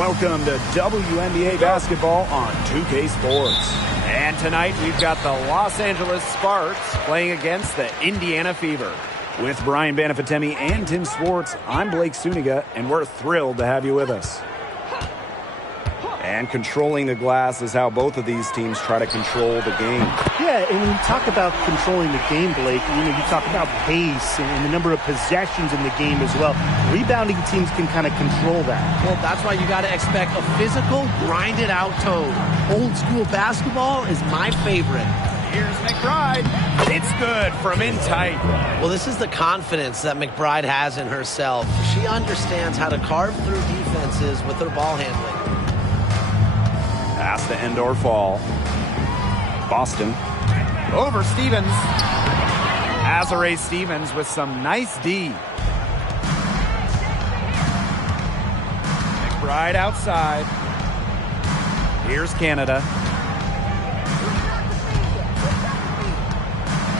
Welcome to WNBA basketball on 2K Sports. And tonight we've got the Los Angeles Sparks playing against the Indiana Fever. With Brian Banafatemi and Tim Swartz, I'm Blake Suniga, and we're thrilled to have you with us. And controlling the glass is how both of these teams try to control the game. Yeah, and when you talk about controlling the game, Blake, you talk about pace and the number of possessions in the game as well. Rebounding teams can kind of control that. Well, that's why you got to expect a physical, grinded-out tone. Old-school basketball is my favorite. Here's McBride. It's good from in tight. Well, this is the confidence that McBride has in herself. She understands how to carve through defenses with her ball handling. Pass to end or fall. Boston. Over Stevens. Azare Stevens with some nice D. McBride outside. Here's Canada.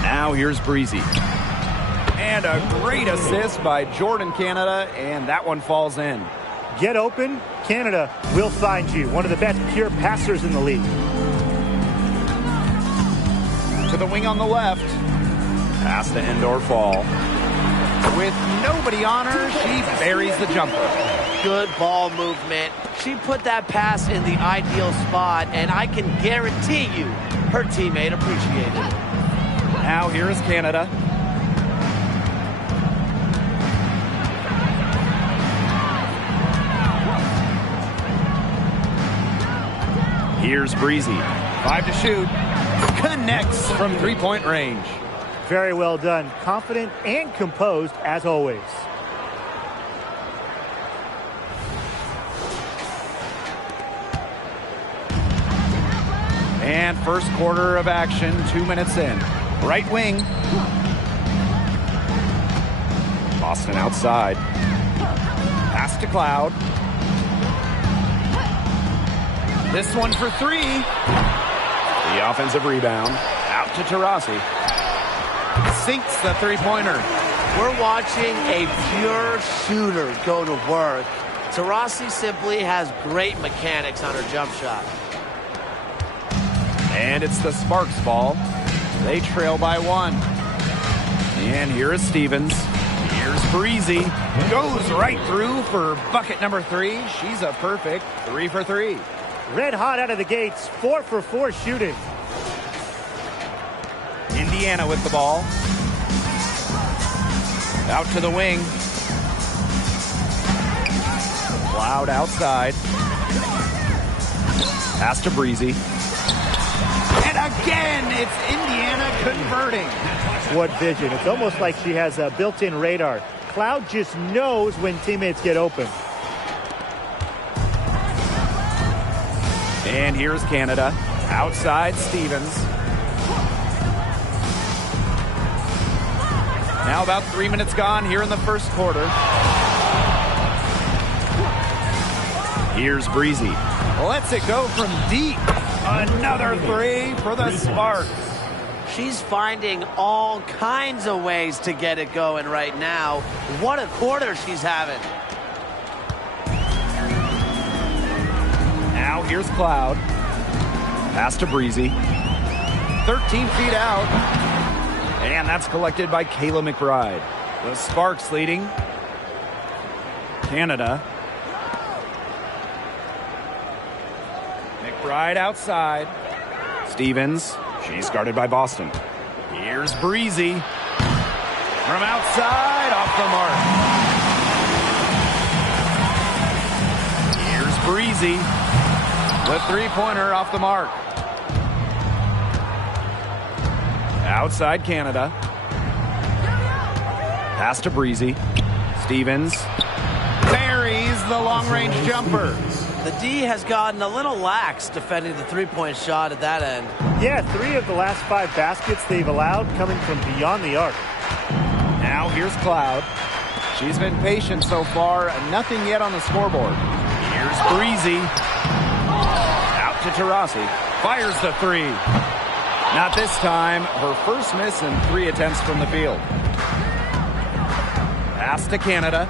Now here's Breezy. And a great assist by Jordan Canada, and that one falls in. Get open, Canada will find you. One of the best pure passers in the league. To the wing on the left. Pass to end or fall. With nobody on her, she buries the jumper. Good ball movement. She put that pass in the ideal spot, and I can guarantee you her teammate appreciated it. Now here is Canada. Here's Breezy. 5 to shoot. Connects from three-point range. Very well done. Confident and composed as always. And first quarter of action, 2 minutes in. Right wing. Boston outside. Pass to Cloud. This one for three. The offensive rebound. Out to Taurasi. Sinks the three-pointer. We're watching a pure shooter go to work. Taurasi simply has great mechanics on her jump shot. And it's the Sparks ball. They trail by one. And here is Stevens. Here's Breezy. Goes right through for bucket number 3. She's a perfect 3 for 3. Red hot out of the gates. 4 for 4 shooting. Indiana with the ball. Out to the wing. Cloud outside. Pass to Breezy. And again, it's Indiana converting. What vision. It's almost like she has a built-in radar. Cloud just knows when teammates get open. And here's Canada. Outside Stevens. Now about 3 minutes gone here in the first quarter. Here's Breezy. Lets it go from deep. Another 3 for the Sparks. She's finding all kinds of ways to get it going right now. What a quarter she's having. Now here's Cloud. Pass to Breezy. 13 feet out. And that's collected by Mikayla McBride. The Sparks leading. Canada. McBride outside. Stevens. She's guarded by Boston. Here's Breezy. From outside, off the mark. Here's Breezy. The three-pointer off the mark. Outside Canada. Pass to Breezy. Stevens buries the long-range jumper. The D has gotten a little lax defending the three-point shot at that end. Yeah, 3 of the last 5 baskets they've allowed coming from beyond the arc. Now here's Cloud. She's been patient so far. Nothing yet on the scoreboard. Here's Breezy. Out to Taurasi. Fires the 3. Not this time. Her first miss in 3 attempts from the field. Pass to Canada.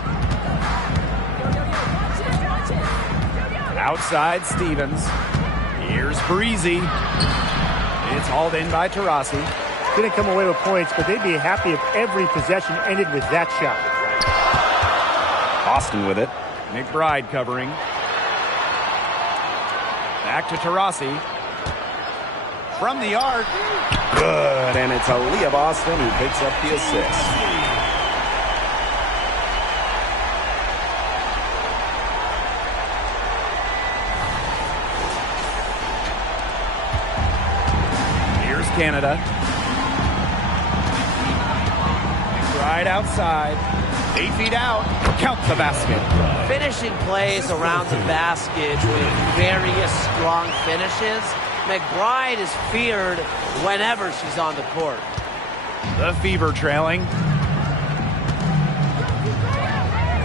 Outside Stevens. Here's Breezy. It's hauled in by Taurasi. Didn't come away with points, but they'd be happy if every possession ended with that shot. Boston with it. McBride covering. Back to Taurasi. From the arc. Good, and it's Aaliyah Boston who picks up the assist. Here's Canada. Right outside. 8 feet out. Count the basket. Finishing plays around the basket with various strong finishes. McBride is feared whenever she's on the court. The Fever trailing.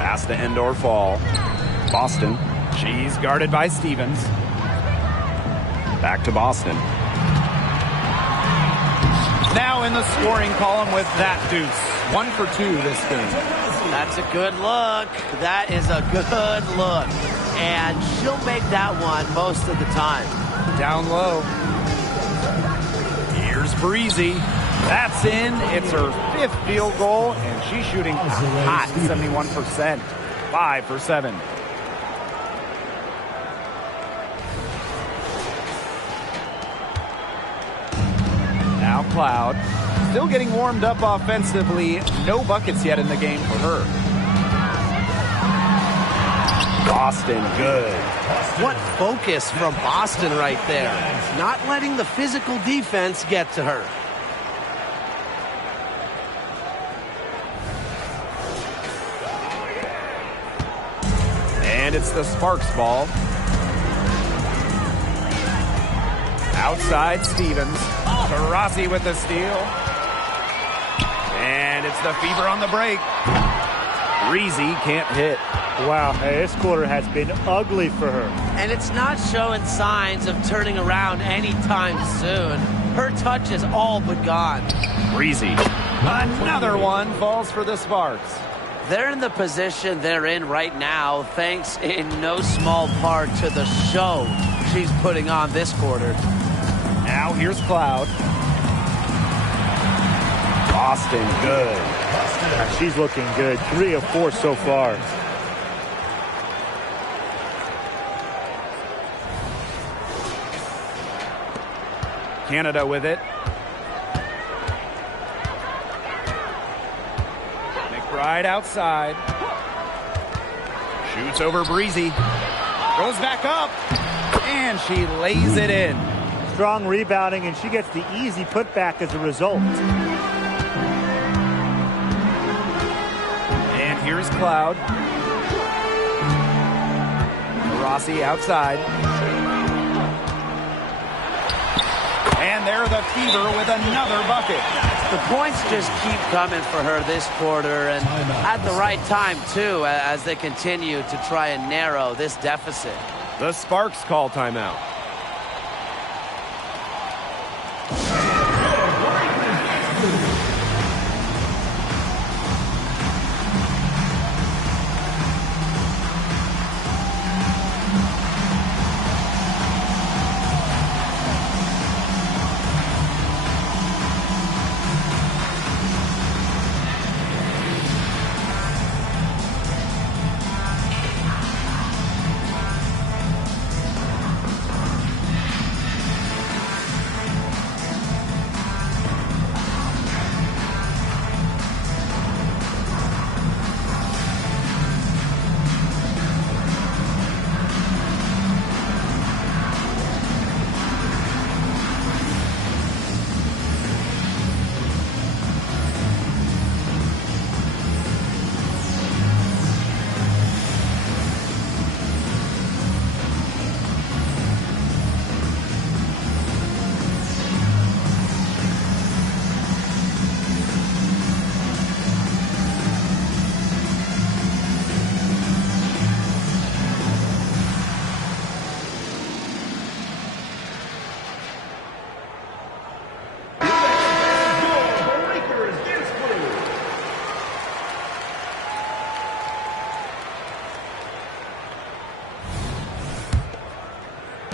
Pass to Endor Fall. Boston. She's guarded by Stevens. Back to Boston. Now in the scoring column with that deuce. 1 for 2 this game. That's a good look. That is a good look. And she'll make that one most of the time. Down low. Here's Breezy. That's in. It's her 5th field goal, and she's shooting hot, 71%. 5 for 7. Now Cloud. Still getting warmed up offensively. No buckets yet in the game for her. Boston, good. What focus from Boston right there. Not letting the physical defense get to her. And it's the Sparks ball. Outside Stevens. Taurasi with the steal. And it's the Fever on the break. Breezy can't hit. Wow, this quarter has been ugly for her. And it's not showing signs of turning around anytime soon. Her touch is all but gone. Breezy. Another one falls for the Sparks. They're in the position they're in right now, thanks in no small part to the show she's putting on this quarter. Now here's Cloud. Boston, good. She's looking good. 3 of 4 so far. Canada with it. McBride outside. Shoots over Breezy. Goes back up. And she lays it in. Strong rebounding, and she gets the easy putback as a result. And here's Cloud. Rossi outside. And there the Fever with another bucket. The points just keep coming for her this quarter, and at the right time, too, as they continue to try and narrow this deficit. The Sparks call timeout.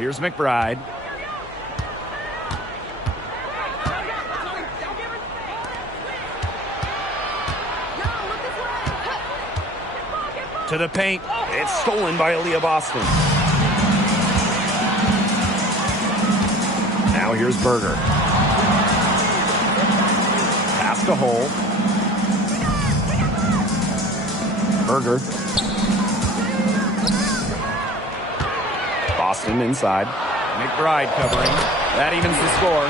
Here's McBride. To the paint. It's stolen by Aaliyah Boston. Now here's Berger. Pass to Hole. Berger. Boston inside. McBride covering. That evens the score.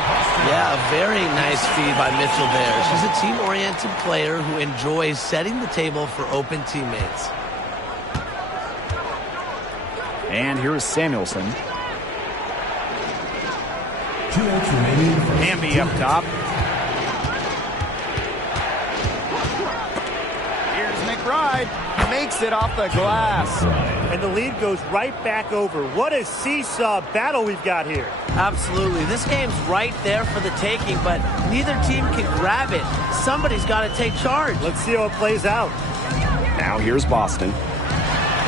Yeah, a very nice feed by Mitchell there. She's a team-oriented player who enjoys setting the table for open teammates. And here is Samuelson. Hamby up top. Here's McBride. Makes it off the glass. And the lead goes right back over. What a seesaw battle we've got here. Absolutely. This game's right there for the taking, but neither team can grab it. Somebody's got to take charge. Let's see how it plays out. Now here's Boston.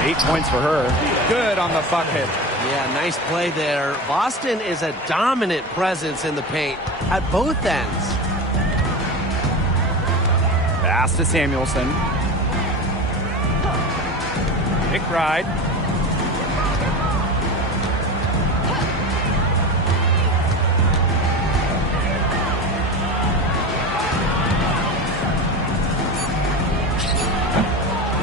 8 points for her. Good on the bucket. Yeah, nice play there. Boston is a dominant presence in the paint at both ends. Pass to Samuelson. McBride.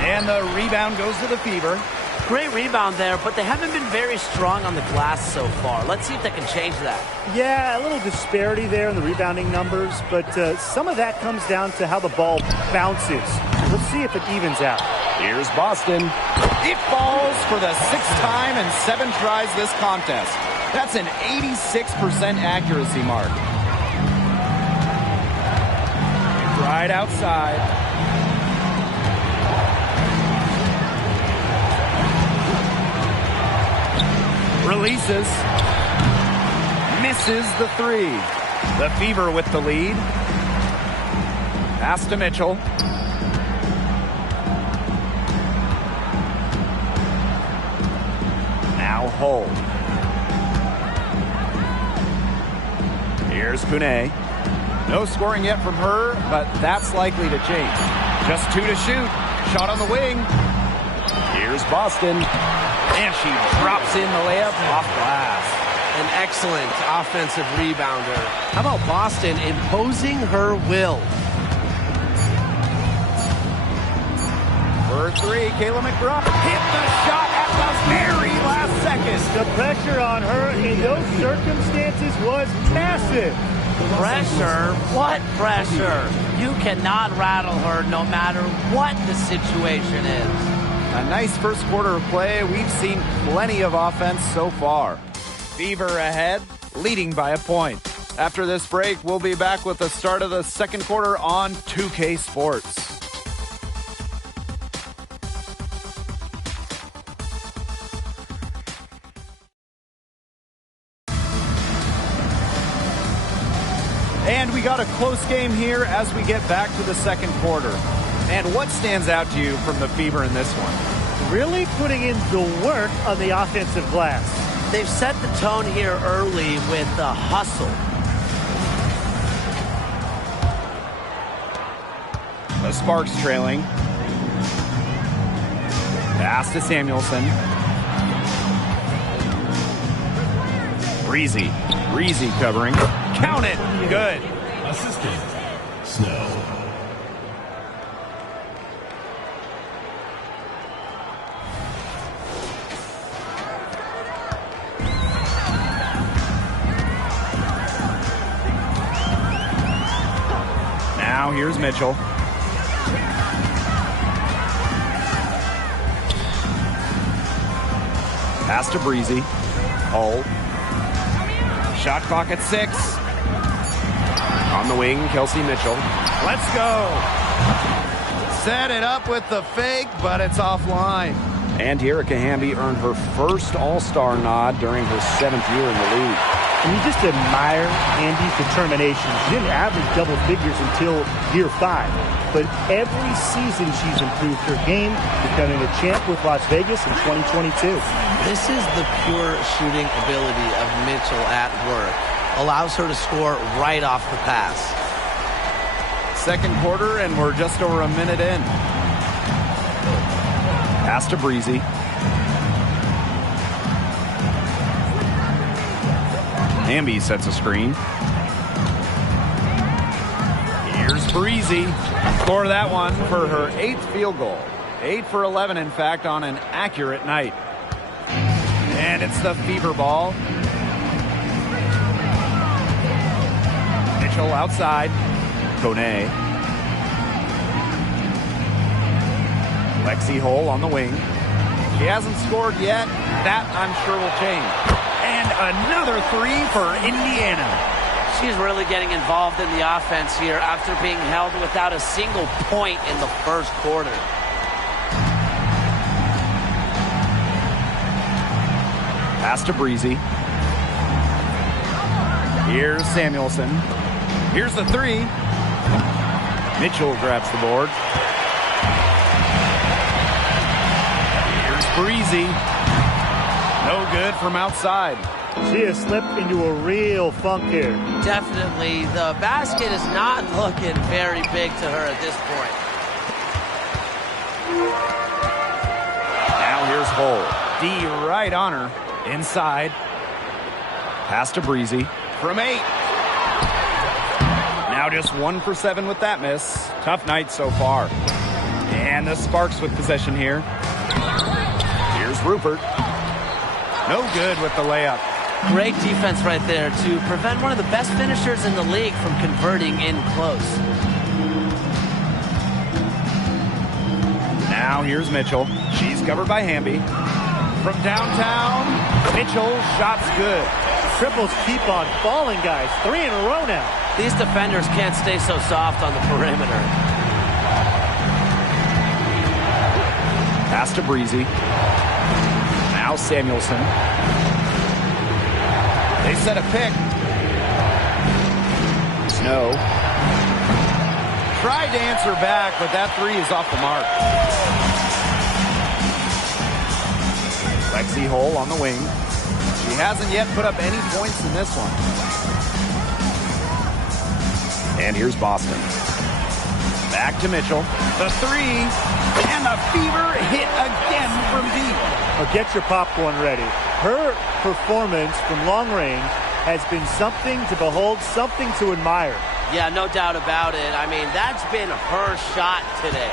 And the rebound goes to the Fever. Great rebound there, but they haven't been very strong on the glass so far. Let's see if they can change that. Yeah, a little disparity there in the rebounding numbers, but some of that comes down to how the ball bounces. Let's see if it evens out. Here's Boston. It falls for the 6th time in 7 tries this contest. That's an 86% accuracy mark. Right outside. Releases. Misses the 3. The Fever with the lead. Pass to Mitchell. Now Hull. Here's Kune. No scoring yet from her, but that's likely to change. Just 2 to shoot. Shot on the wing. Here's Boston. And she drops in the layup off glass. An excellent offensive rebounder. How about Boston imposing her will? For 3, Mikayla McBride hit the shot at the very last second. The pressure on her in those circumstances was massive. Pressure? What pressure? You cannot rattle her no matter what the situation is. A nice first quarter of play. We've seen plenty of offense so far. Fever ahead, leading by a point. After this break, we'll be back with the start of the second quarter on 2K Sports. And we got a close game here as we get back to the second quarter. And what stands out to you from the Fever in this one? Really putting in the work on the offensive glass. They've set the tone here early with the hustle. The Sparks trailing. Pass to Samuelson. Breezy covering. Count it. Good. Assistant, Snow. Now here's Mitchell. Pass to Breezy. Hull. Shot clock at 6. On the wing, Kelsey Mitchell. Let's go. Set it up with the fake, but it's offline. And Erica Hamby earned her first All-Star nod during her 7th year in the league. And you just admire Andy's determination. She didn't average double figures until year 5. But every season she's improved her game, becoming a champ with Las Vegas in 2022. This is the pure shooting ability of Mitchell at work. Allows her to score right off the pass. Second quarter, and we're just over a minute in. Pass to Breezy. Hamby sets a screen. Here's Breezy. Score that one for her 8th field goal. 8 for 11, in fact, on an accurate night. And it's the fever ball. Mitchell outside. Kone. Lexi Hole on the wing. She hasn't scored yet. That, I'm sure, will change. And another 3 for Indiana. She's really getting involved in the offense here after being held without a single point in the first quarter. Pass to Breezy. Here's Samuelson. Here's the 3. Mitchell grabs the board. Here's Breezy. No good from outside. She has slipped into a real funk here. Definitely. The basket is not looking very big to her at this point. Now here's Hole. D right on her. Inside. Pass to Breezy. From 8. Now just 1 for 7 with that miss. Tough night so far. And the Sparks with possession here. Here's Rupert. No good with the layup. Great defense right there to prevent one of the best finishers in the league from converting in close. Now here's Mitchell. She's covered by Hamby. From downtown, Mitchell, shot's good. Triples keep on falling, guys. 3 in a row now. These defenders can't stay so soft on the perimeter. Pass to Breezy. Now Samuelson. They set a pick. Snow. Tried to answer back, but that 3 is off the mark. Lexi Hole on the wing. She hasn't yet put up any points in this one. And here's Boston. Back to Mitchell. The 3. And the fever hit again from deep. Well, get your popcorn ready. Her performance from long range has been something to behold, something to admire. Yeah, no doubt about it. I mean, that's been her shot today.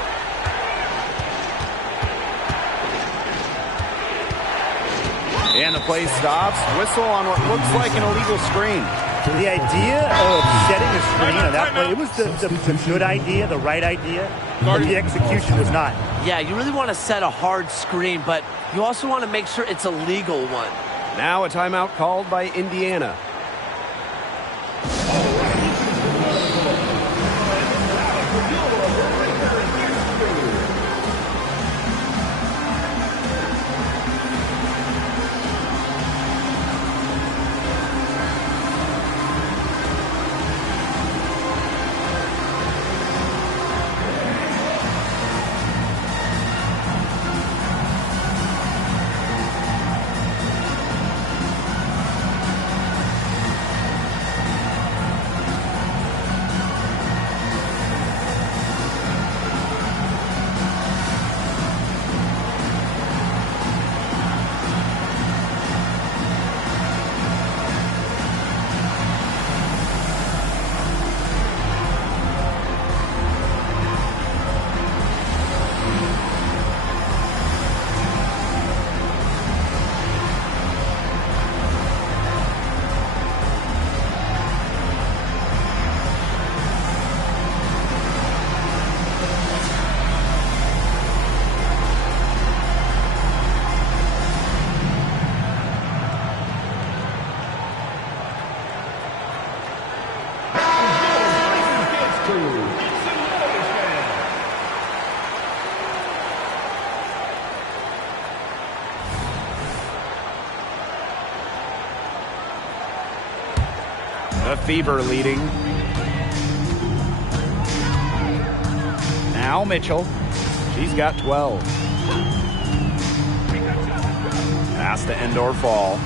And the play stops. Whistle on what looks like an illegal screen. The idea of setting a screen on that play, it was the good idea, the right idea, but the execution was not. Yeah, you really want to set a hard screen, but you also want to make sure it's a legal one. Now a timeout called by Indiana. The Fever leading. Now Mitchell. She's got 12. Pass to Endor Fall.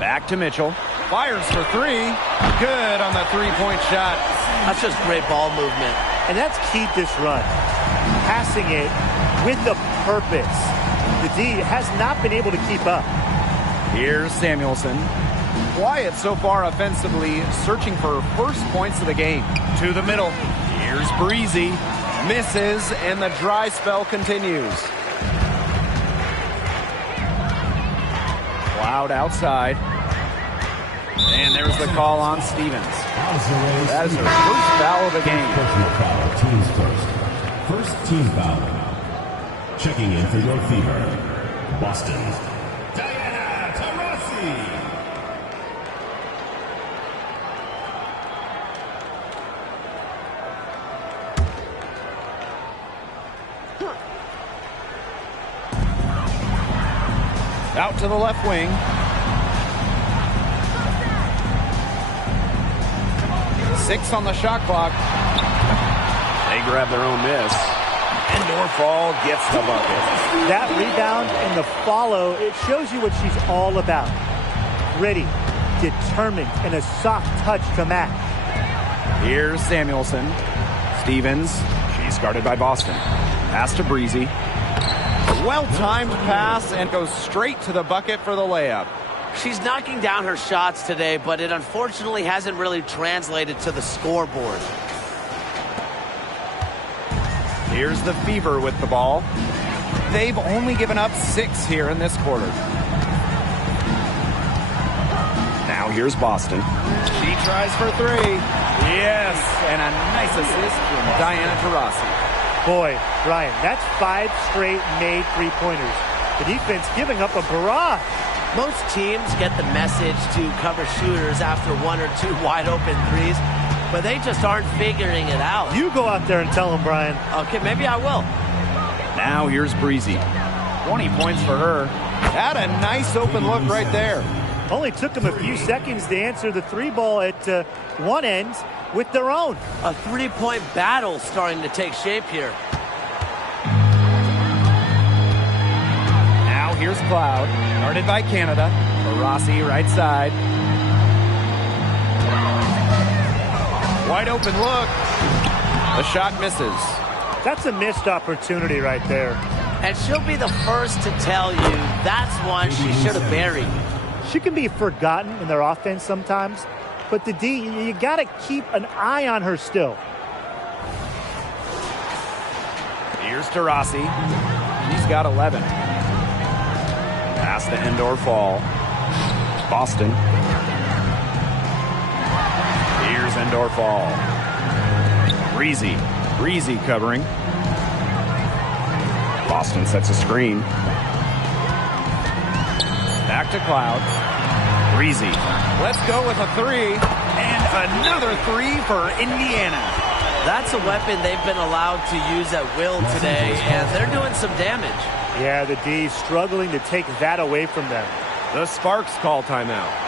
Back to Mitchell. Fires for three. Good on the three-point shot. That's just great ball movement. And that's keyed this run. Passing it with a purpose. The D has not been able to keep up. Here's Samuelson. Quiet so far offensively, searching for first points of the game. To the middle. Here's Breezy. Misses, and the dry spell continues. Cloud outside. And there's the call on Stevens. That is her first foul of the game. Personal foul, teams first. First team foul. Checking in for your Fever. Boston. Diana Taurasi. Out to the left wing. Six on the shot clock. They grab their own miss. Endor Fall gets the bucket. That rebound and the follow, it shows you what she's all about. Gritty, determined, and a soft touch to match. Here's Samuelson. Stevens. She's guarded by Boston. Pass to Breezy. Well-timed pass and goes straight to the bucket for the layup. She's knocking down her shots today, but it unfortunately hasn't really translated to the scoreboard. Here's the Fever with the ball. They've only given up 6 here in this quarter. Now here's Boston. She tries for 3. Yes, and a nice assist from Diana Taurasi. Boy, Brian, that's 5 straight made three-pointers. The defense giving up a barrage. Most teams get the message to cover shooters after 1 or 2 wide-open threes, but they just aren't figuring it out. You go out there and tell them, Brian. Okay, maybe I will. Now here's Breezy. 20 points for her. Had a nice open look right there. Only took them a few seconds to answer the 3-ball at one end with their own. A 3-point battle starting to take shape here. Now here's Cloud, guarded by Canada. Taurasi right side. Wide open look. The shot misses. That's a missed opportunity right there. And she'll be the first to tell you that's one she should have buried. She can be forgotten in their offense sometimes, but the D, you got to keep an eye on her still. Here's Taurasi. She's got 11. Pass to Endor Fall. Boston. Here's Endor Fall. Breezy. Breezy covering. Boston sets a screen. Back to Cloud. Breezy. Let's go with a 3. And another 3 for Indiana. That's a weapon they've been allowed to use at will today, and they're doing some damage. Yeah, the D struggling to take that away from them. The Sparks call timeout.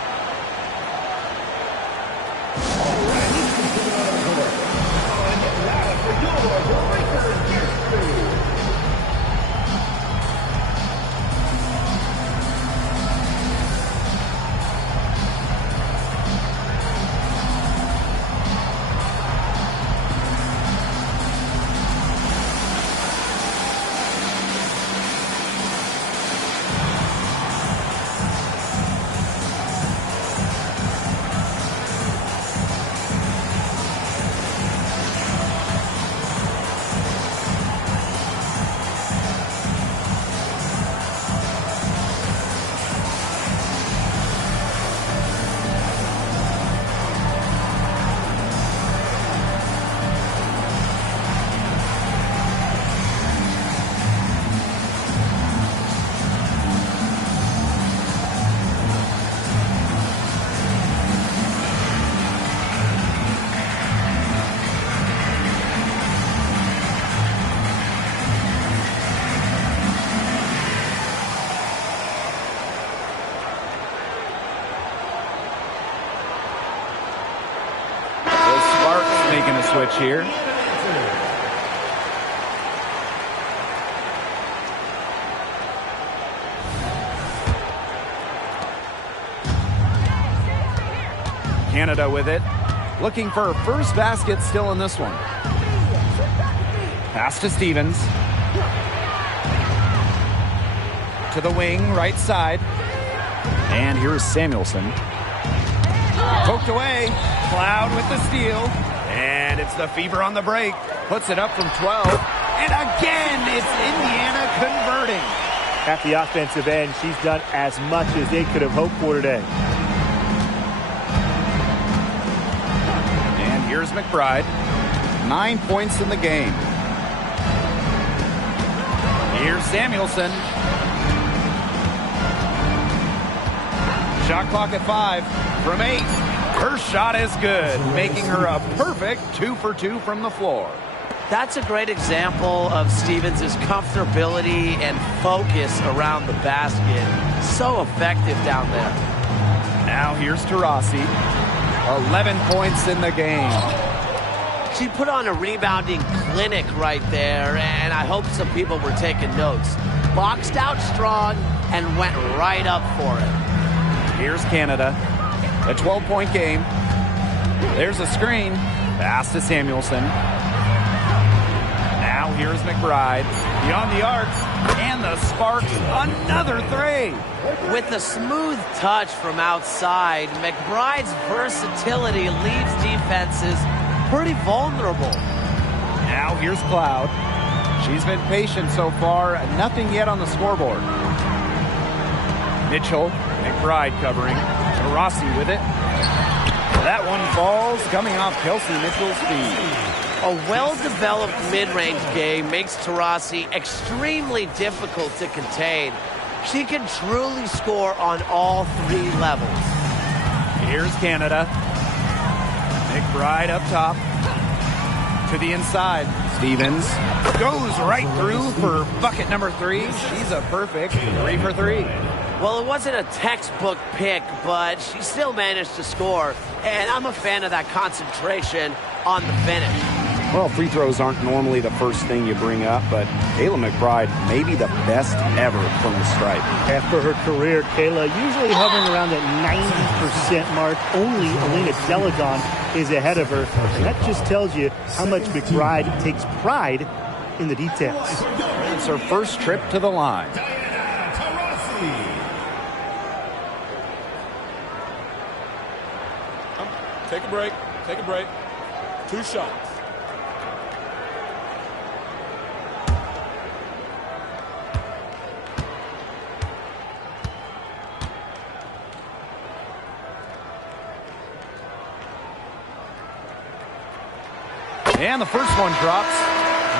switch here. Canada with it. Looking for her first basket still in this one. Pass to Stevens. To the wing, right side. And here's Samuelson. Poked away. Cloud with the steal. And it's the Fever on the break. Puts it up from 12. And again, it's Indiana converting. At the offensive end, she's done as much as they could have hoped for today. And here's McBride. 9 points in the game. Here's Samuelson. Shot clock at 5 from 8. Her shot is good, making her a perfect 2 for 2 from the floor. That's a great example of Stevens' comfortability and focus around the basket. So effective down there. Now here's Taurasi. 11 points in the game. She put on a rebounding clinic right there, and I hope some people were taking notes. Boxed out strong and went right up for it. Here's Canada. A 12-point game. There's a screen. Pass to Samuelson. Now here's McBride. Beyond the arc. And the Sparks. Another three. With a smooth touch from outside, McBride's versatility leaves defenses pretty vulnerable. Now here's Cloud. She's been patient so far. Nothing yet on the scoreboard. Mitchell. McBride covering. Rossi with it. That one falls, coming off Kelsey Mitchell's feet. A well-developed mid-range game makes Taurasi extremely difficult to contain. She can truly score on all 3 levels. Here's Canada. McBride up top. To the inside. Stevens goes right through for bucket number 3. She's a perfect 3 for 3. Well, it wasn't a textbook pick, but she still managed to score, and I'm a fan of that concentration on the finish. Well, free throws aren't normally the first thing you bring up, but Kayla McBride may be the best ever from the stripe. After her career, Kayla usually hovering around that 90% mark. Only Elena Delagon is ahead of her. And that just tells you how much McBride takes pride in the details. It's her first trip to the line. Take a break. Take a break. 2 shots. And the first one drops.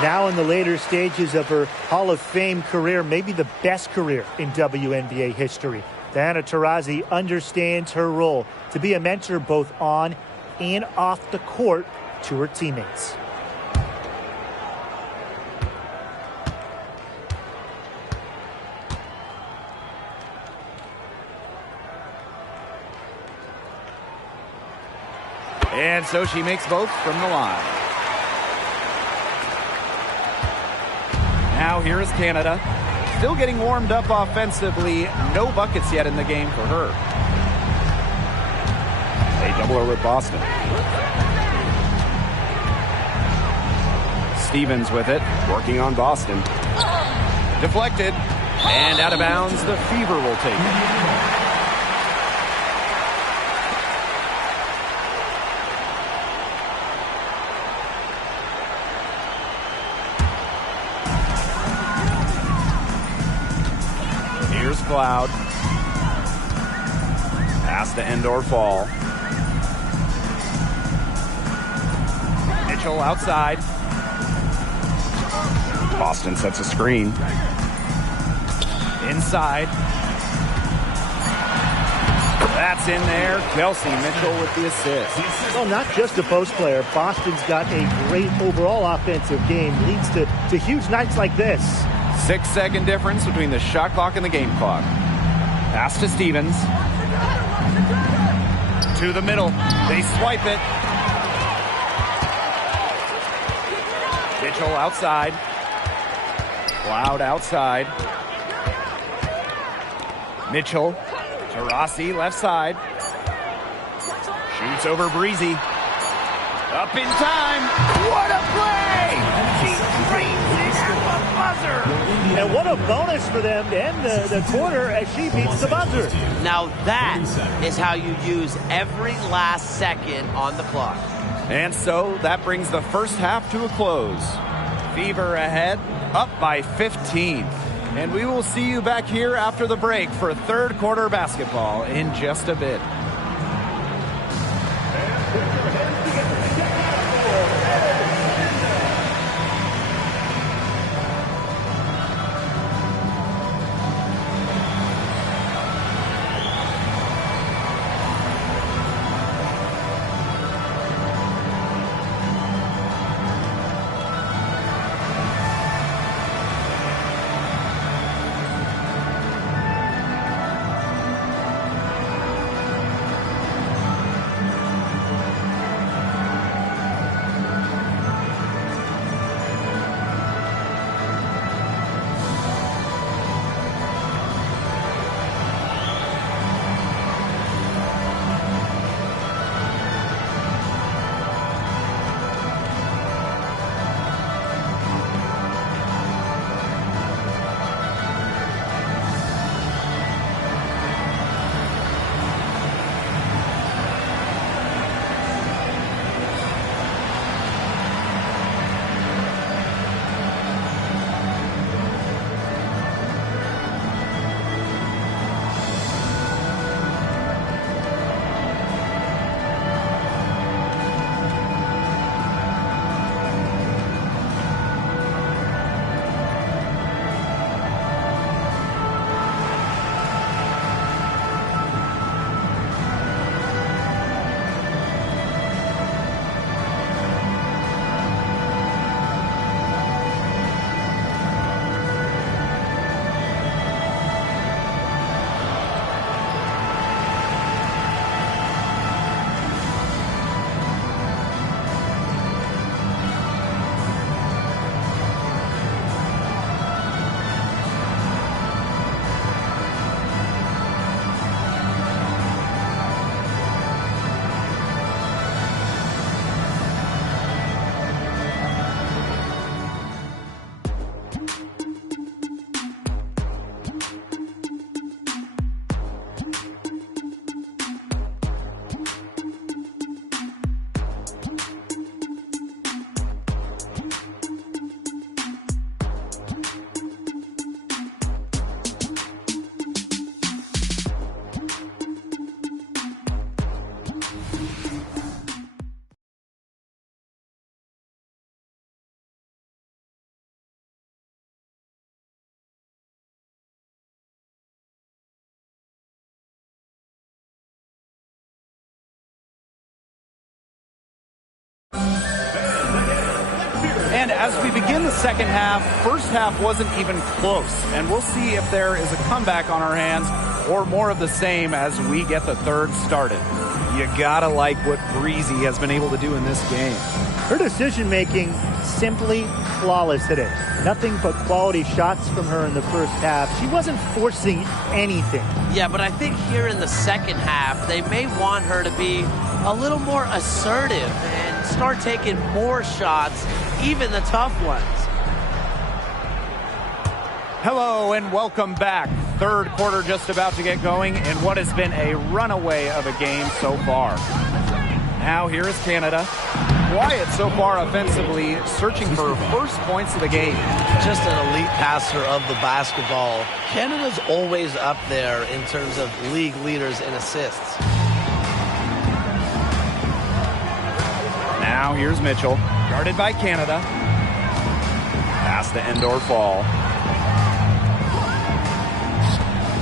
Now in the later stages of her Hall of Fame career, maybe the best career in WNBA history. Diana Taurasi understands her role to be a mentor both on and off the court to her teammates. And so she makes both from the line. Now here is Canada. Still getting warmed up offensively. No buckets yet in the game for her. They double her with Boston. Stevens with it. Working on Boston. Deflected. And out of bounds. The Fever will take it. Cloud. Pass to end or fall. Mitchell outside. Boston sets a screen. Inside. That's in there. Kelsey Mitchell with the assist. Well, not just a post player. Boston's got a great overall offensive game. Leads to huge nights like this. 6-second difference between the shot clock and the game clock. Pass to Stevens. To the middle. They swipe it. Mitchell outside. Cloud outside. Mitchell. Taurasi left side. Shoots over Breezy. Up in time. What a play! She drains it at the buzzer. And what a bonus for them to end the quarter as she beats the buzzer. Now that is how you use every last second on the clock. And so that brings the first half to a close. Fever ahead, up by 15. And we will see you back here after the break for third quarter basketball in just a bit. And as we begin the second half, first half wasn't even close. And we'll see if there is a comeback on our hands or more of the same as we get the third started. You gotta like what Breezy has been able to do in this game. Her decision-making simply flawless today. Nothing but quality shots from her in the first half. She wasn't forcing anything. Yeah, but I think here in the second half, they may want her to be a little more assertive and start taking more shots, even the tough ones. Hello and welcome back. Third quarter just about to get going in what has been a runaway of a game so far. Now here is Canada. Quiet so far offensively, searching for first points of the game. Just an elite passer of the basketball. Canada's always up there in terms of league leaders in assists. Now here's Mitchell, guarded by Canada. Pass to Endor Fall.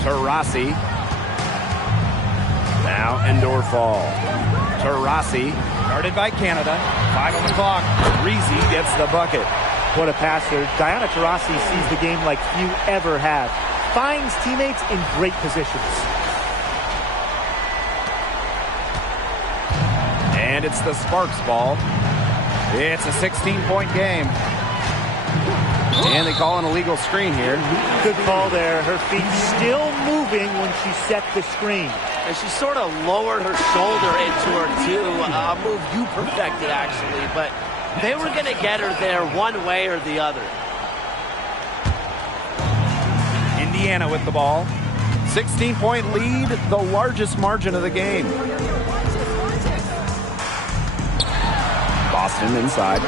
Taurasi. Now Endor Fall. Taurasi, guarded by Canada. 5 on the clock. Breezy gets the bucket. What a passer. Diana Taurasi sees the game like few ever have. Finds teammates in great positions. And it's the Sparks ball. It's a 16-point game. And they call an illegal screen here. Good call there. Her feet still moving when she set the screen. And she sort of lowered her shoulder into her, too. A move you perfected, actually. But they were going to get her there one way or the other. Indiana with the ball. 16-point lead, the largest margin of the game. Boston inside,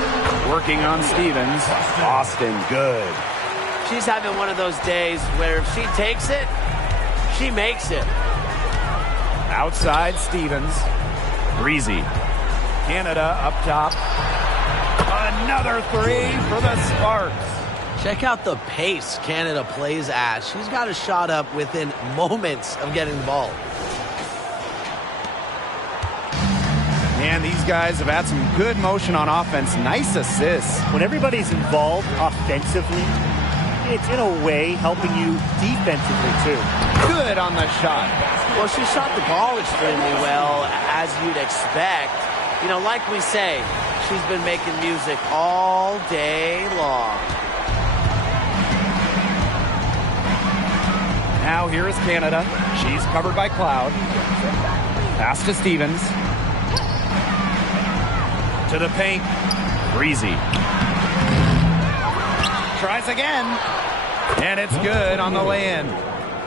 working on Stevens. Boston good. She's having one of those days where if she takes it, she makes it. Outside Stevens. Breezy. Canada up top. Another three for the Sparks. Check out the pace Canada plays at. She's got a shot up within moments of getting the ball. And these guys have had some good motion on offense. Nice assists. When everybody's involved offensively, it's in a way helping you defensively too. Good on the shot. Well, she shot the ball extremely well, as you'd expect. You know, like we say, she's been making music all day long. Now here is Canada. She's covered by Cloud. Pass to Stevens. To the paint. Breezy. Tries again. And it's good on the lay-in.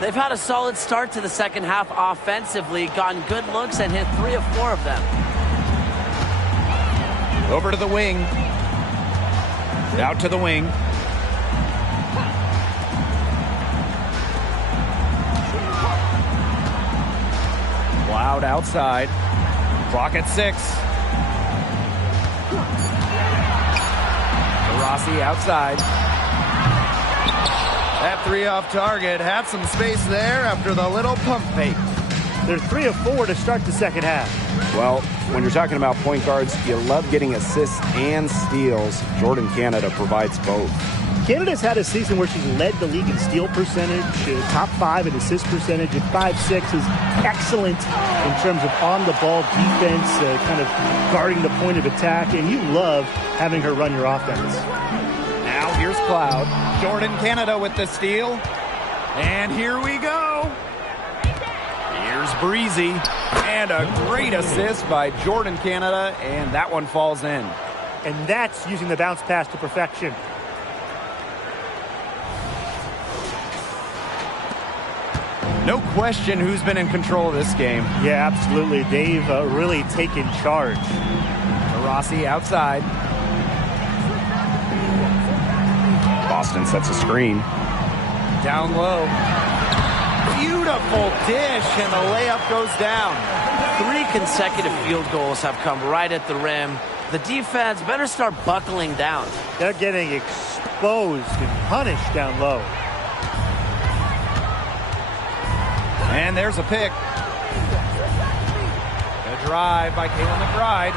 They've had a solid start to the second half offensively, gotten good looks and hit 3 of 4 of them. Over to the wing. Out to the wing. Cloud outside. Clock at 6. Rossi outside. That three off target. Had some space there after the little pump fake. They're 3 of 4 to start the second half. Well, when you're talking about point guards, you love getting assists and steals. Jordan Canada provides both. Canada's had a season where she's led the league in steal percentage, top 5 in assist percentage, and 5-6 is excellent in terms of on-the-ball defense, kind of guarding the point of attack, and you love having her run your offense. Now here's Cloud. Jordan Canada with the steal. And here we go. Here's Breezy. And a great assist by Jordan Canada, and that one falls in. And that's using the bounce pass to perfection. No question who's been in control of this game. Yeah, absolutely. They've really taken charge. Rossi outside. Boston sets a screen. Down low. Beautiful dish, and the layup goes down. 3 consecutive field goals have come right at the rim. The defense better start buckling down. They're getting exposed and punished down low. And there's a pick. A drive by Kayla McBride.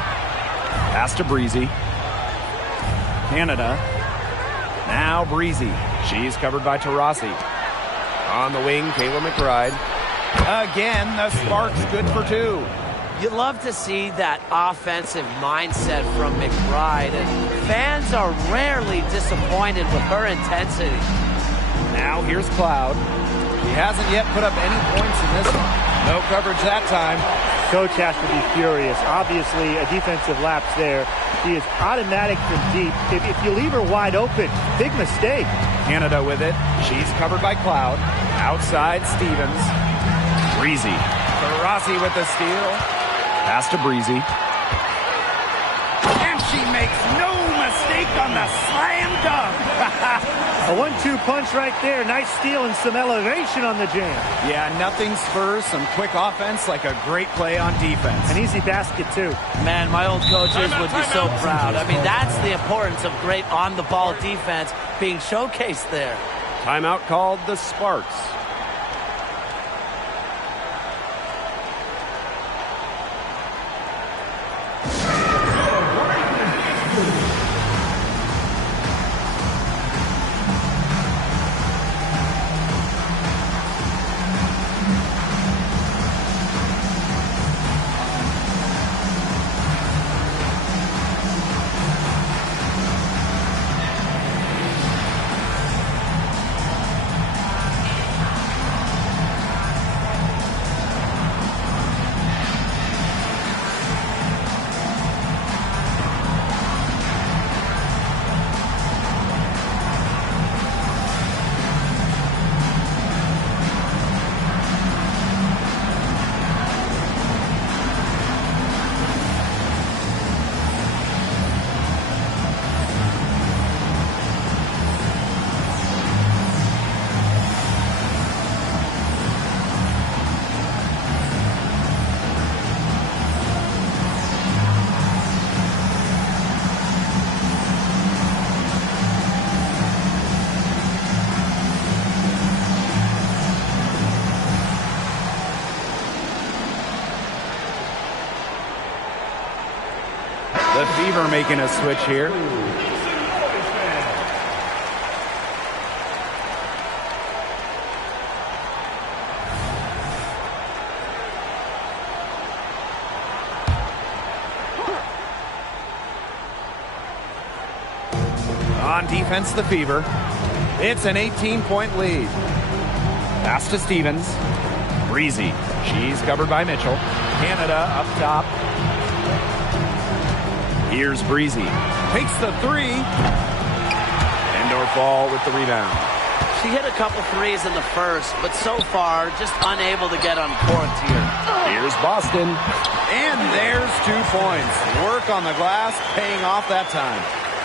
Pass to Breezy. Canada. Now Breezy. She's covered by Taurasi. On the wing, Kayla McBride. Again, the Sparks good for 2. You love to see that offensive mindset from McBride, and fans are rarely disappointed with her intensity. Now here's Cloud. He hasn't yet put up any points in this one. No coverage that time. Coach has to be furious. Obviously, a defensive lapse there. She is automatic from deep. If you leave her wide open, big mistake. Canada with it. She's covered by Cloud. Outside Stevens. Breezy. Rossi with the steal. Pass to Breezy. And she makes no mistake on the slam dunk. A 1-2 punch right there. Nice steal and some elevation on the jam. Yeah, nothing spurs some quick offense like a great play on defense. An easy basket, too. Man, my old coaches would be so proud. I mean, that's the importance of great on-the-ball defense being showcased there. Timeout called the Sparks. Fever making a switch here. On defense, the Fever. It's an 18-point lead. Pass to Stevens. Breezy. She's covered by Mitchell. Canada up top. Here's Breezy. Takes the three. Endorf with the rebound. She hit a couple threes in the first, but so far just unable to get uncorked here. Here's Boston. And there's 2 points. Work on the glass, paying off that time.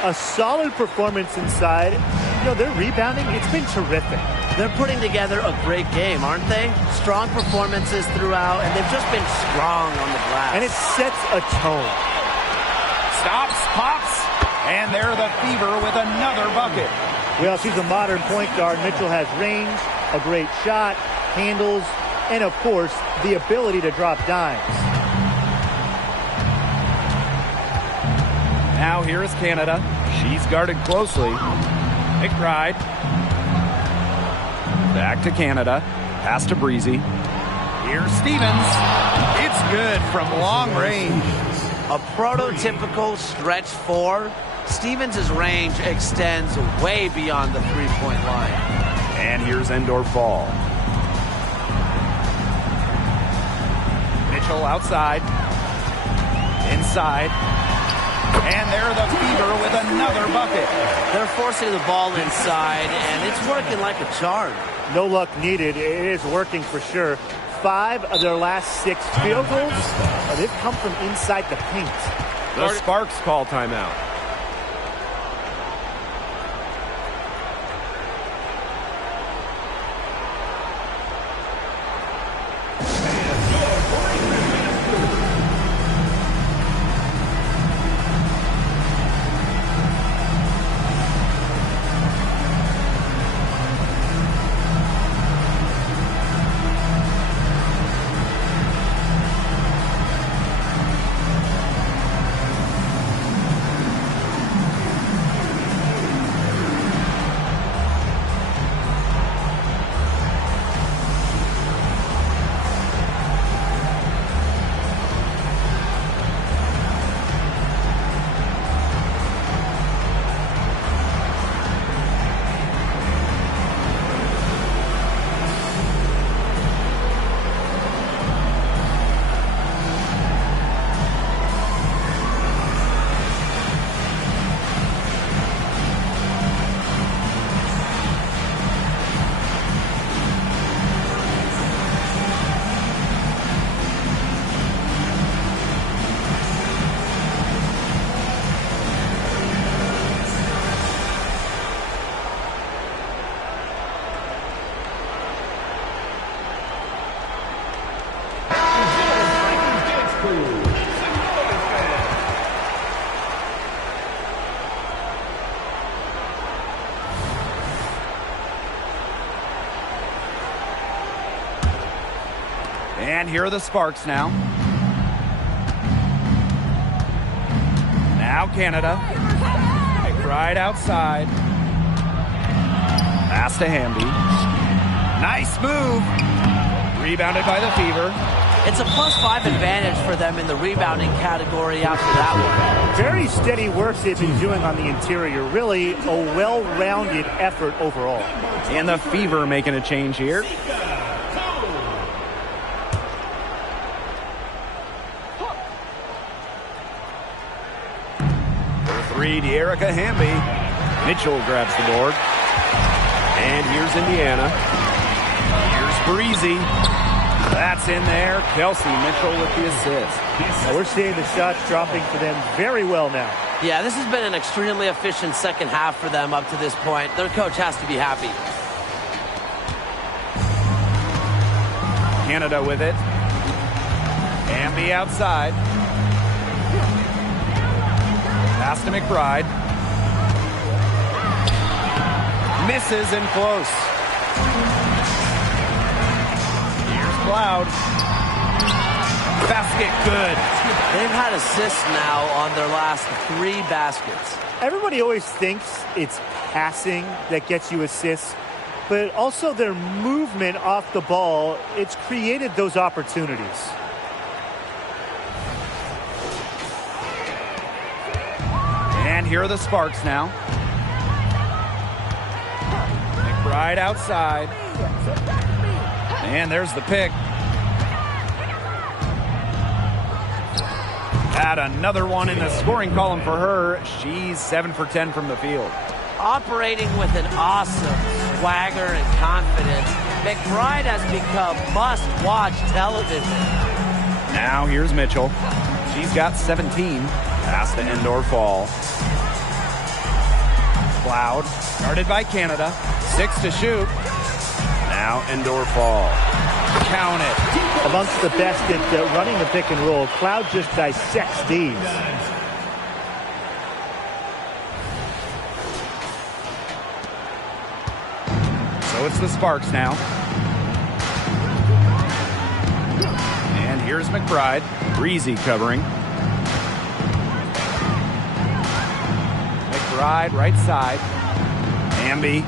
A solid performance inside. You know, their rebounding, it's been terrific. They're putting together a great game, aren't they? Strong performances throughout, and they've just been strong on the glass. And it sets a tone. Stops, pops, and they're the Fever with another bucket. Well, she's a modern point guard. Mitchell has range, a great shot, handles, and of course, the ability to drop dimes. Now here is Canada. She's guarded closely. McBride. Back to Canada. Pass to Breezy. Here's Stevens. It's good from long range. A prototypical stretch 4. Stevens' range extends way beyond the three-point line. And here's Endorf Fall. Mitchell outside. Inside. And they're the Fever with another bucket. They're forcing the ball inside, and it's working like a charm. No luck needed. It is working for sure. 5 of their last 6 field goals, they've come from inside the paint. The Sparks call timeout. And here are the Sparks now. Now Canada. McBride outside. Pass to Hamby. Nice move. Rebounded by the Fever. It's a +5 advantage for them in the rebounding category after that one. Very steady work they've been doing on the interior. Really a well-rounded effort overall. And the Fever making a change here. De'Erica Hamby. Mitchell grabs the board. And here's Indiana. Here's Breezy. That's in there. Kelsey Mitchell with the assist. We're seeing the shots dropping for them very well now. Yeah, this has been an extremely efficient second half for them up to this point. Their coach has to be happy. Canada with it. Hamby outside. Pass to McBride. Misses and close. Here's Cloud. Basket good. They've had assists now on their last 3 baskets. Everybody always thinks it's passing that gets you assists, but also their movement off the ball, it's created those opportunities. And here are the Sparks now. McBride outside. And there's the pick. Add another one in the scoring column for her. She's 7 for 10 from the field. Operating with an awesome swagger and confidence, McBride has become must-watch television. Now here's Mitchell. She's got 17. Pass to end or fall. Cloud, guarded by Canada. 6 to shoot. Now end or fall. Count it. Amongst the best at running the pick and roll, Cloud just dissects these. So it's the Sparks now. And here's McBride. Breezy covering. McBride right side. Hamby.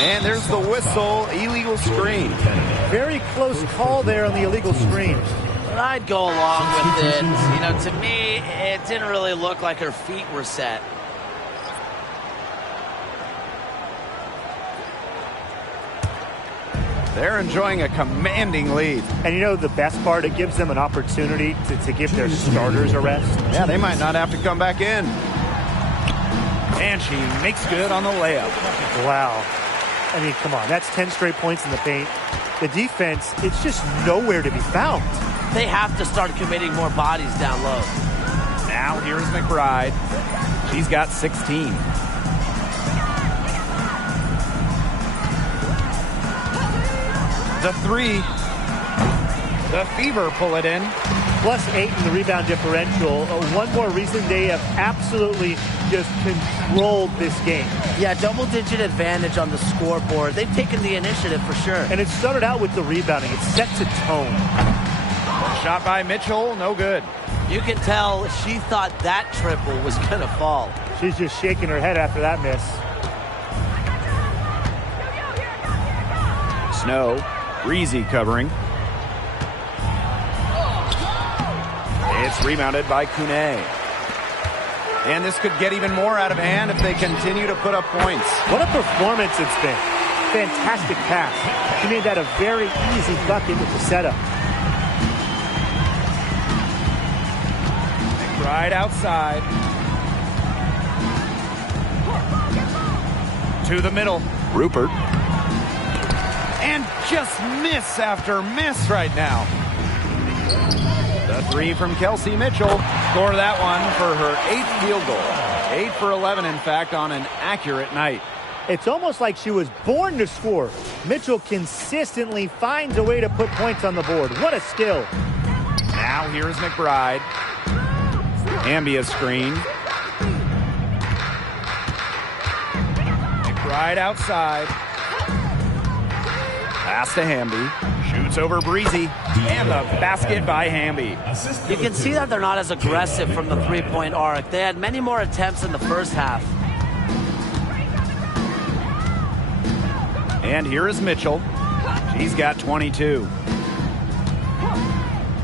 And there's the whistle. Illegal screen. Very close call there on the illegal screen. But I'd go along with it. You know, to me, it didn't really look like her feet were set. They're enjoying a commanding lead. And you know the best part, it gives them an opportunity to give their starters a rest. Yeah, they might not have to come back in. And she makes good on the layup. Wow. I mean, come on, that's 10 straight points in the paint. The defense, it's just nowhere to be found. They have to start committing more bodies down low. Now here's McBride. She's got 16. The 3. The Fever pull it in. +8 in the rebound differential. One more reason they have absolutely just controlled this game. Yeah, double-digit advantage on the scoreboard. They've taken the initiative for sure. And it started out with the rebounding. It sets a tone. Shot by Mitchell, no good. You can tell she thought that triple was going to fall. She's just shaking her head after that miss. Snow, Breezy covering. It's rebounded by Kune. And this could get even more out of hand if they continue to put up points. What a performance it's been. Fantastic pass. She made that a very easy bucket with the setup. Right outside. To the middle. Rupert. And just miss after miss right now. The 3 from Kelsey Mitchell. Score that one for her 8th field goal. 8 for 11, in fact, on an accurate night. It's almost like she was born to score. Mitchell consistently finds a way to put points on the board. What a skill. Now here's McBride. Ambia screen. McBride outside. Pass to Hamby. Shoots over Breezy. And the basket by Hamby. You can see that they're not as aggressive from the three-point arc. They had many more attempts in the first half. And here is Mitchell. She's got 22.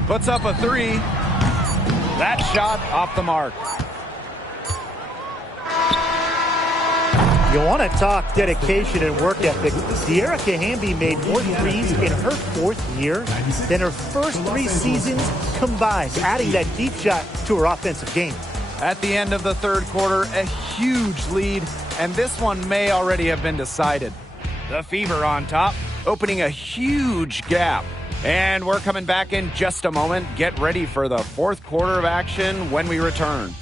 Puts up a 3. That shot off the mark. You want to talk dedication and work ethic. De'Erica Hamby made more threes in her 4th year than her first 3 seasons combined, adding that deep shot to her offensive game. At the end of the 3rd quarter, a huge lead, and this one may already have been decided. The Fever on top, opening a huge gap. And we're coming back in just a moment. Get ready for the 4th quarter of action when we return.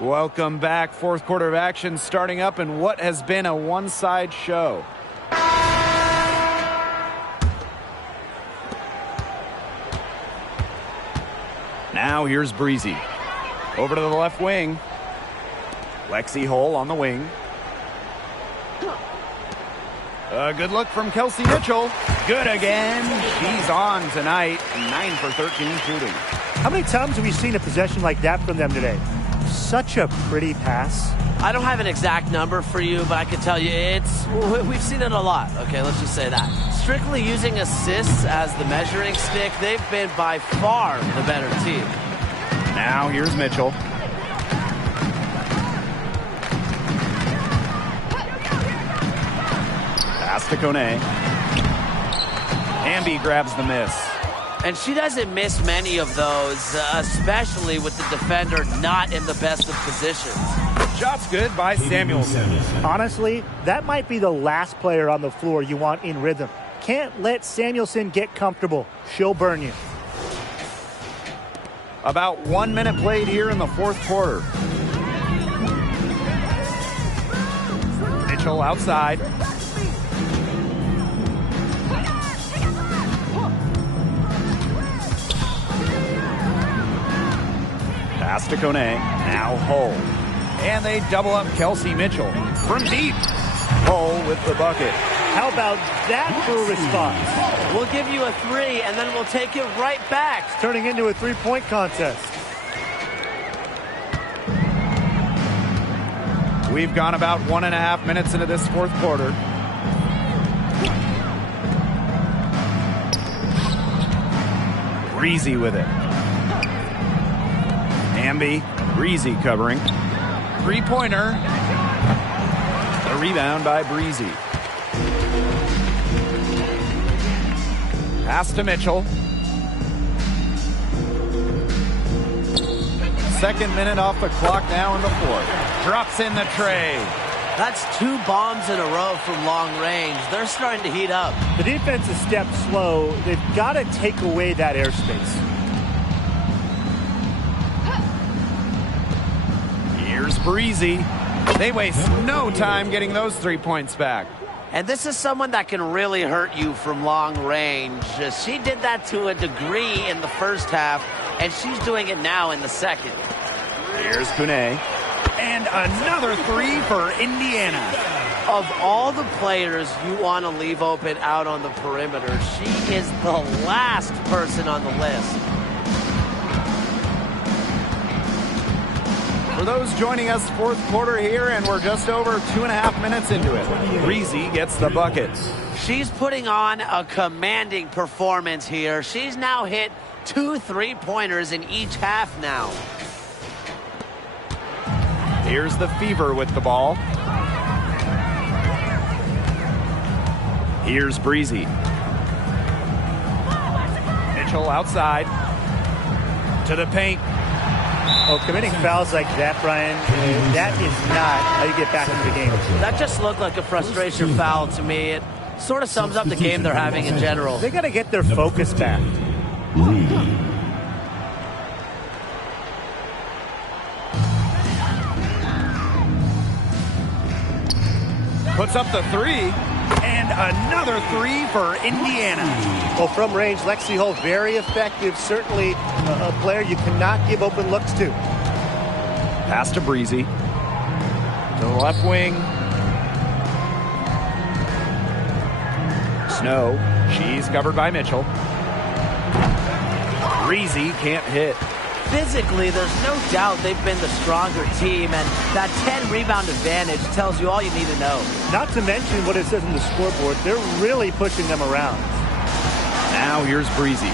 Welcome back. 4th quarter of action starting up in what has been a one-side show. Now here's Breezy. Over to the left wing. Lexi Hull on the wing. A good look from Kelsey Mitchell. Good again. She's on tonight. 9 for 13 shooting. How many times have we seen a possession like that from them today? Such a pretty pass. I don't have an exact number for you, but I can tell you we've seen it a lot. Okay, let's just say that. Strictly using assists as the measuring stick, they've been by far the better team. Now here's Mitchell. Pass to Kone. Hamby grabs the miss. And she doesn't miss many of those, especially with the defender not in the best of positions. Shot's good by Samuelson. Honestly, that might be the last player on the floor you want in rhythm. Can't let Samuelson get comfortable. She'll burn you. About 1 minute played here in the fourth quarter. Mitchell outside. Pass to Kone. Now Hull. And they double up Kelsey Mitchell. From deep. Hull with the bucket. How about that for a response? We'll give you a 3, and then we'll take it right back. It's turning into a three-point contest. We've gone about 1.5 minutes into this fourth quarter. Breezy with it. Hamby, Breezy covering. Three-pointer. A rebound by Breezy. Pass to Mitchell. Second minute off the clock now in the fourth. Drops in the tray. That's 2 bombs in a row from long range. They're starting to heat up. The defense is stepped slow. They've got to take away that airspace. Here's Breezy. They waste no time getting those 3 points back. And this is someone that can really hurt you from long range. She did that to a degree in the first half, and she's doing it now in the second. Here's Kune. And another 3 for Indiana. Of all the players you want to leave open out on the perimeter, she is the last person on the list. For those joining us, fourth quarter here, and we're just over 2.5 minutes into it. Breezy gets the buckets. She's putting on a commanding performance here. She's now hit 2 3-pointers in each half now. Here's the Fever with the ball. Here's Breezy. Mitchell outside. To the paint. Oh, committing fouls like that, Brian, that is not how you get back into the game. That just looked like a frustration foul to me. It sort of sums up the game they're having in general. They got to get their focus back. Puts up the 3. And another 3 for Indiana. Well, from range, Lexi Hull, very effective. Certainly a player you cannot give open looks to. Pass to Breezy. To the left wing. Snow. She's covered by Mitchell. Breezy can't hit. Physically, there's no doubt they've been the stronger team, and that 10-rebound advantage tells you all you need to know. Not to mention what it says in the scoreboard, they're really pushing them around. Now here's Breezy.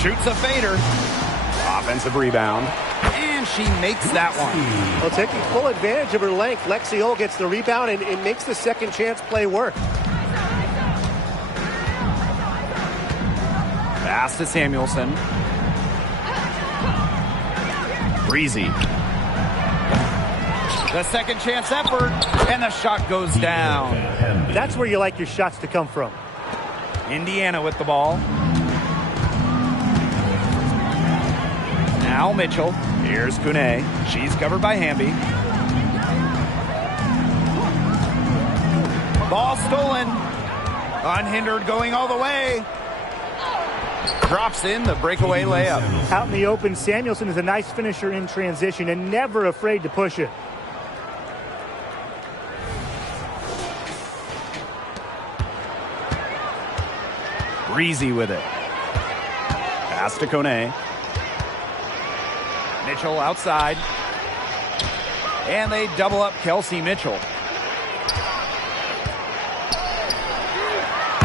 Shoots a fader. Offensive rebound. And she makes that one. Well, taking full advantage of her length, Lexi Hull gets the rebound and it makes the second chance play work. Pass to Samuelson. Breezy. The second chance effort, and the shot goes down. That's where you like your shots to come from. Indiana with the ball. Now Mitchell. Here's Kune. She's covered by Hamby. Ball stolen. Unhindered, going all the way. Drops in the breakaway layup. Out in the open, Samuelson is a nice finisher in transition and never afraid to push it. Breezy with it. Pass to Kone. Mitchell outside. And they double up Kelsey Mitchell.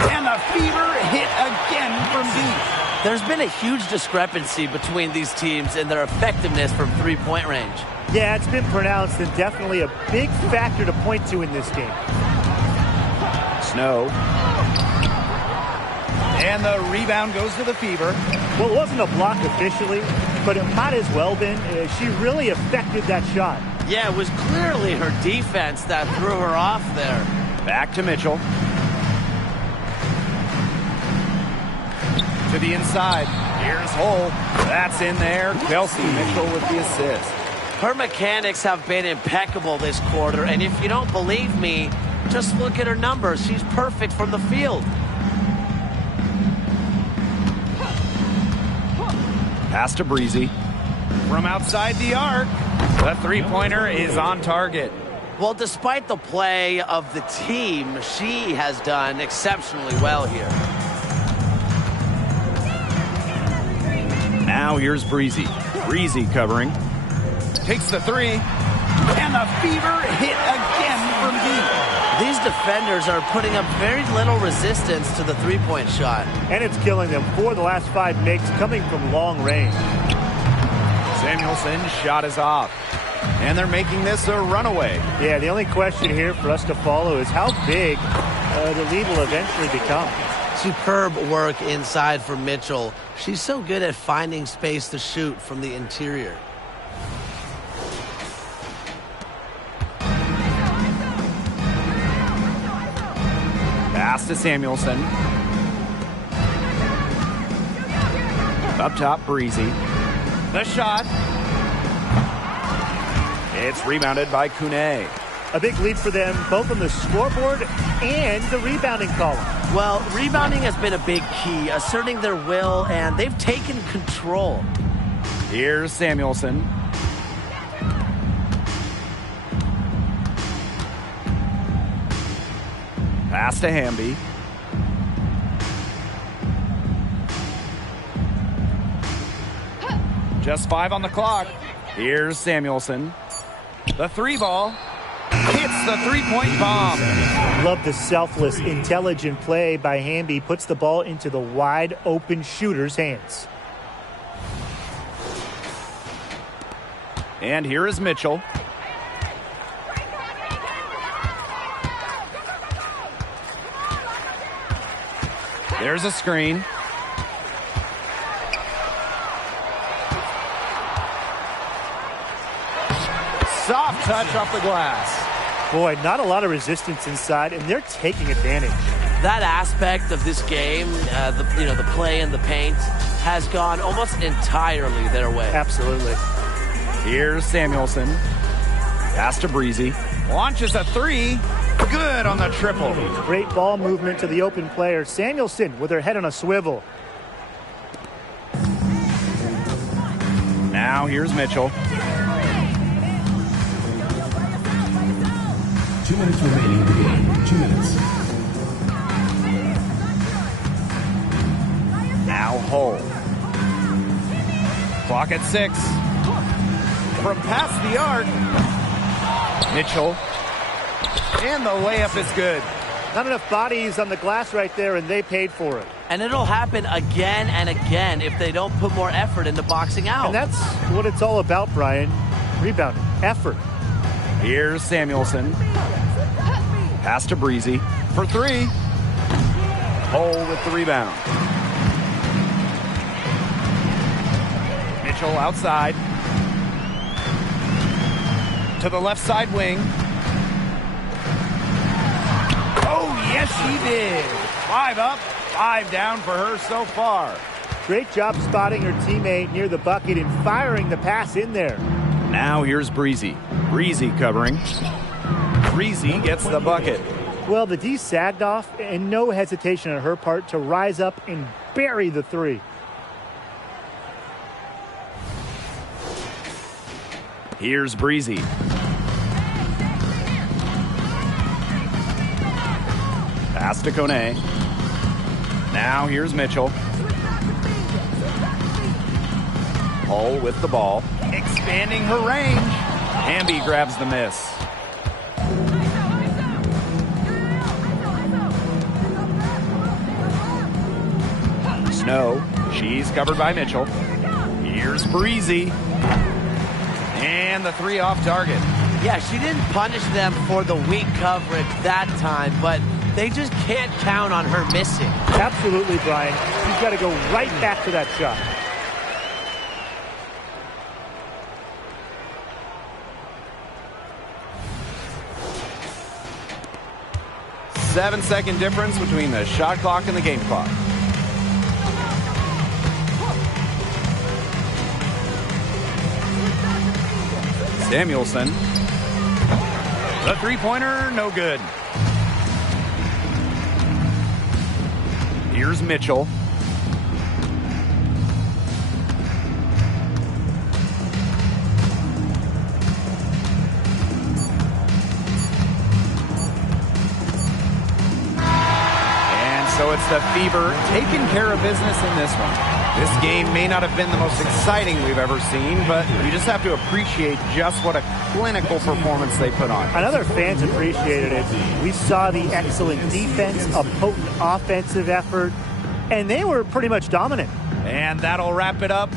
And the fever hit again from deep. There's been a huge discrepancy between these teams in their effectiveness from three-point range. Yeah, it's been pronounced and definitely a big factor to point to in this game. Snow. And the rebound goes to the Fever. Well, it wasn't a block officially, but it might as well been. She really affected that shot. Yeah, it was clearly her defense that threw her off there. Back to Mitchell. To the inside. Here's Hull. That's in there. Kelsey Mitchell with the assist. Her mechanics have been impeccable this quarter, and if you don't believe me, just look at her numbers. She's perfect from the field. Pass to Breezy. From outside the arc, the three-pointer is on target. Well, despite the play of the team, she has done exceptionally well here. Now here's Breezy. Breezy covering. Takes the three. And the Fever hit again from deep. These defenders are putting up very little resistance to the three-point shot. And it's killing them. 4 of the last 5 makes coming from long range. Samuelson's shot is off. And they're making this a runaway. Yeah, the only question here for us to follow is how big the lead will eventually become. Superb work inside for Mitchell. She's so good at finding space to shoot from the interior. Pass to Samuelson. Up top, Breezy. The shot. It's rebounded by Kune. A big lead for them, both on the scoreboard and the rebounding column. Well, rebounding has been a big key, asserting their will, and they've taken control. Here's Samuelson. Pass to Hamby. Just 5 on the clock. Here's Samuelson. The 3-ball. Hits the three-point bomb. Love the selfless, intelligent play by Hamby. Puts the ball into the wide-open shooter's hands. And here is Mitchell. There's a screen. Soft touch off the glass. Boy, not a lot of resistance inside, and they're taking advantage. That aspect of this game, the play in the paint, has gone almost entirely their way. Absolutely. Here's Samuelson. Pass to Breezy. Launches a 3. Good on the triple. Great ball movement to the open player. Samuelson with her head on a swivel. Now here's Mitchell. 2 minutes remaining in the game. 2 minutes. Now Hull. Clock at 6. From past the arc. Mitchell. And the layup is good. Not enough bodies on the glass right there, and they paid for it. And it'll happen again and again if they don't put more effort into boxing out. And that's what it's all about, Brian. Rebounding, effort. Here's Samuelson. Pass to Breezy for 3. Hull with the rebound. Mitchell outside. To the left side wing. Oh, yes, she did. 5 up, 5 down for her so far. Great job spotting her teammate near the bucket and firing the pass in there. Now here's Breezy. Breezy covering. Breezy gets the bucket. Well, the D sagged off, and no hesitation on her part to rise up and bury the 3. Here's Breezy. Pass to Kone. Now here's Mitchell. Hull with the ball, expanding her range. Hamby grabs the miss. Snow, she's covered by Mitchell. Here's Breezy. And the three off target. Yeah, she didn't punish them for the weak coverage that time, but they just can't count on her missing. Absolutely, Brian. She's got to go right back to that shot. Seven-second difference between the shot clock and the game clock. Samuelson. The three-pointer, no good. Here's Mitchell. And so it's the Fever taking care of business in this one. This game may not have been the most exciting we've ever seen, but you just have to appreciate just what a clinical performance they put on. I know their fans appreciated it. We saw the excellent defense, a potent offensive effort, and they were pretty much dominant. And that'll wrap it up